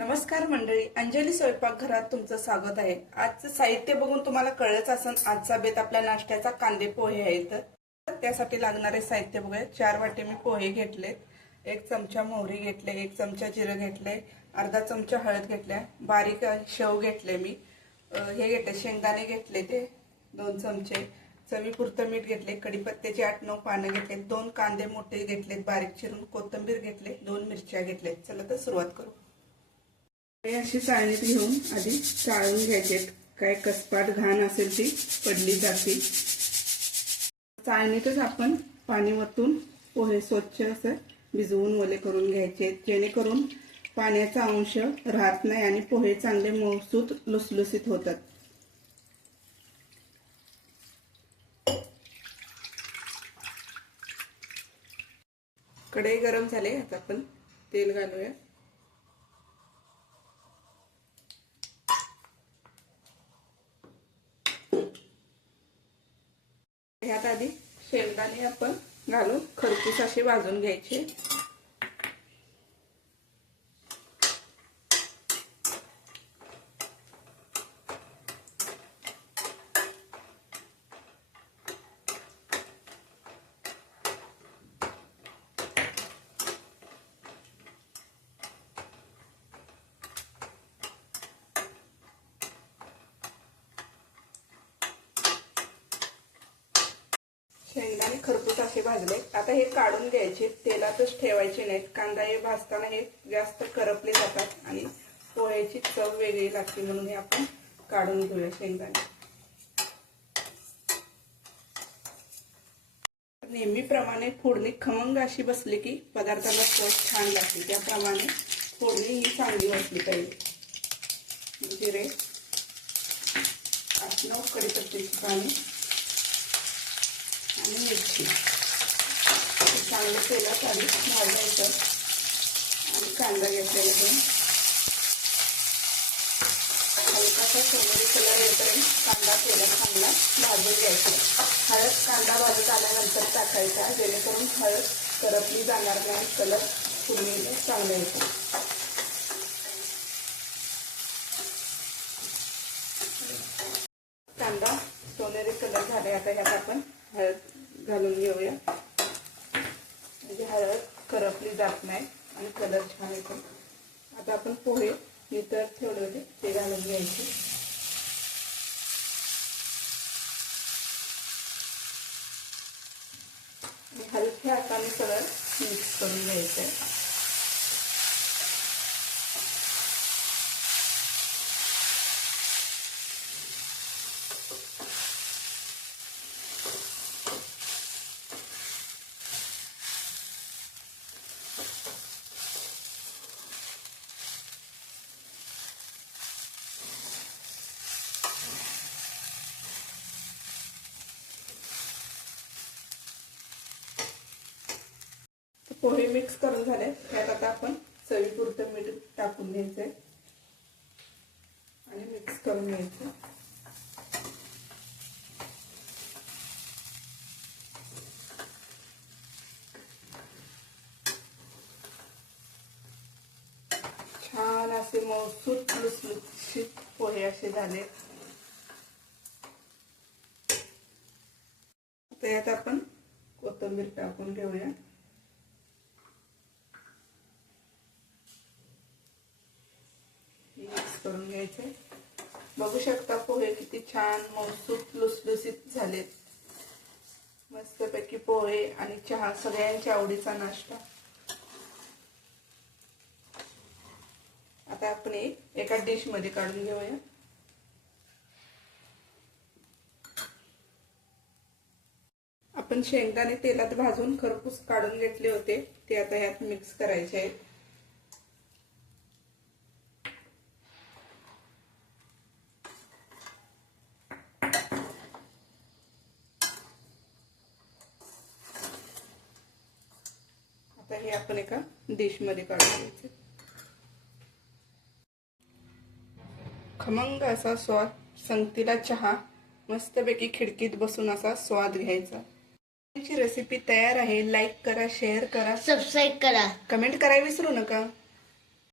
नमस्कार मंडळी अंजली स्वयंपाकघरात तुमचं स्वागत आहे. आजचं साहित्य बघून तुम्हाला कळलंच असन आजचा बेत आपल्या नाश्त्याचा कांदे पोहे आहे तर त्यासाठी लागणारे साहित्य बघूया. चार वाटे मी पोहे घेतले एक चमचा मोहरी घेतले एक चमचा जिरं घेतले अर्धा चमचा हळद घेतल्या बारीक शेव घेतले मी. हे घेतले शेंगदाणे घेतले ते दोन चमचे. चवीपुरतं मीठ घेतले कढीपत्त्याची आठ नऊ पानं घेतले दोन कांदे मोठे घेतलेत बारीक चिरून कोथिंबीर घेतले दोन मिरच्या घेतले चला तर सुरुवात करू. अशी चाळणीत घेऊन आधी चाळून घ्यायचे काय कसपाट घाण असेल ती पडली जाते चाळणीतच आपण पाणी वतून पोहे स्वच्छ असं भिजवून ओले करून घ्यायचे जेणेकरून पाण्याचा अंश राहत नाही आणि पोहे चांगले मौसूत लुसलुसीत होतात. कढई गरम झाले आता आपण तेल घालूया. ह्यात आधी शेंगदाणे आपण घालून खरपूस असे भाजून घ्यायचे शेंगदाणे खरपूस असे भाजले. आता हे काढून घ्यायचे तेलातच ठेवायचे नाहीत. कांदा हे भाजताना हे जास्त करपले जातात आणि पोह्याची चव वेगळी लागते म्हणून हे आपण काढून घेऊया शेंगदाणे. नेहमीप्रमाणे फोडणी खमंग अशी बसली की पदार्थाला चव छान लागते. त्याप्रमाणे फोडणी ही चांगली बसली पाहिजे. जिरे आठ नऊ कढीपत्त्याची पाणी आणि मिरची. चांगलं तेलात आधी भाजायचं आणि कांदा घेतलेला घेऊन हलकासा सोनेरी कलर येईपर्यंत कांदा तेलात चांगला भाजून घ्यायचा. हळद कांदा भाजत आल्यानंतर टाकायचा जेणेकरून हळद करपली जाणार नाही कलर पूर्ण चांगला येतो. कांदा सोनेरी कलर झाला आता ह्यात आपण हळद घालून घेऊया. हळद करपली जात नाही आणि कलर छान येतो. आता आपण पोहे नितर ठेवले होते ते घालून घ्यायचे. हलक्या हाताने कलर मिक्स करून घ्यायचं. आहे पोहे मिक्स करून झाले. त्यात आता आपण चवीपुरतं मीठ टाकून घ्यायचंय. आणि मिक्स करून घ्यायचं. छान असे मौसूत लुसलुसीत पोहे असे झाले. त्यात आपण कोथिंबीर टाकून घेऊया मिक्स करून घ्यायचे बघू शकता पोहे किती छान मौसूक लुसलुसीत झालेत. मस्तपैकी पोहे आणि चहा सगळ्यांच्या आवडीचा नाश्ता. आता आपण एका डिशमध्ये काढून घेऊया. आपण शेंगदाणे तेलात भाजून खरपूस काढून घेतले होते. ते आता यात मिक्स करायचे आहेत. हे आपण एका डिशमध्ये काढून घ्यायचे. खमंग असा स्वाद संगतीला चहा मस्तपैकी खिडकीत बसून असा स्वाद घ्यायचा. रेसिपी तयार आहे लाईक करा शेअर करा. सबस्क्राईब करा. कमेंट करायला विसरू नका.